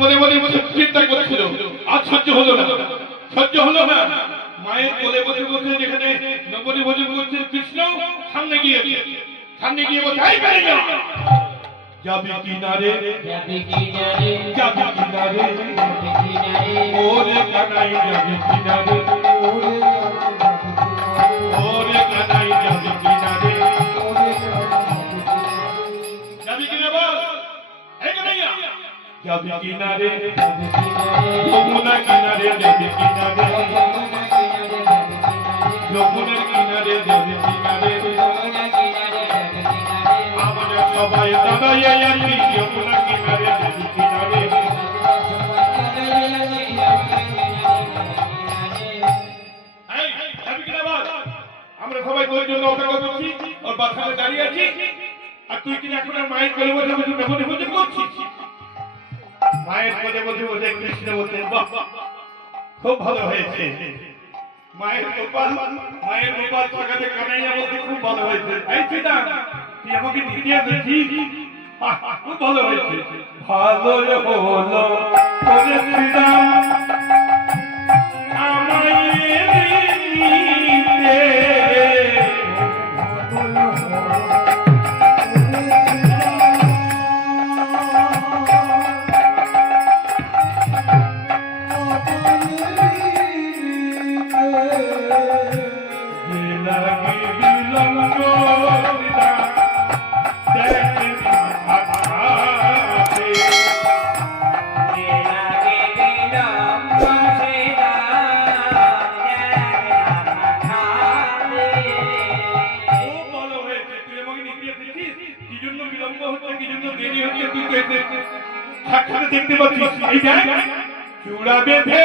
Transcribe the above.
মনে মনে চিন্তা করছিল, আজ সহ্য হলো না, সহ্য হলো না। মায়ের কোলে বসে বসে যেখানে নবনী ভোজন করছে কৃষ্ণ, সামনে গিয়ে বলছে, যাবি কিনারে, ওরে কানাই যাবি কিনারে, ওরে কানাই যাবি কিনারে, যাবি কিনা বল, এই কানাইয়া যাবি কিনারে, যমুনা কিনারে যাবি কিনারে, যমুনার কিনারে যাবি কিনারে, আমরা সবাই দাঁড়াইয়া আছি যমুনার কিনারে যাবি কিনারে। আমরা সবাই তোর জন্য অপেক্ষা করছি, ওর বাসায় দাঁড়িয়ে আছি, আর তুই কিনা এখন মায়ের কোলে বসে বসে নবনী ভোজন করছিস। মায়ের কোলে বসে বসে কৃষ্ণ বলছেন, বাহ খুব ভালো হয়েছে, মায়ের গোপাল থাকাতে কানাইয়া বলতে খুব ভালো হয়েছে। এই সীতা, তুই আমাকে দ্বিতীয় দেখছিস, খুব ভালো হয়েছে, ভালো হলো ওরে শ্রীরাম আমায় দিতে। দেখতে পাচ্ছিস, এই দেখ চূড়া বেঁধে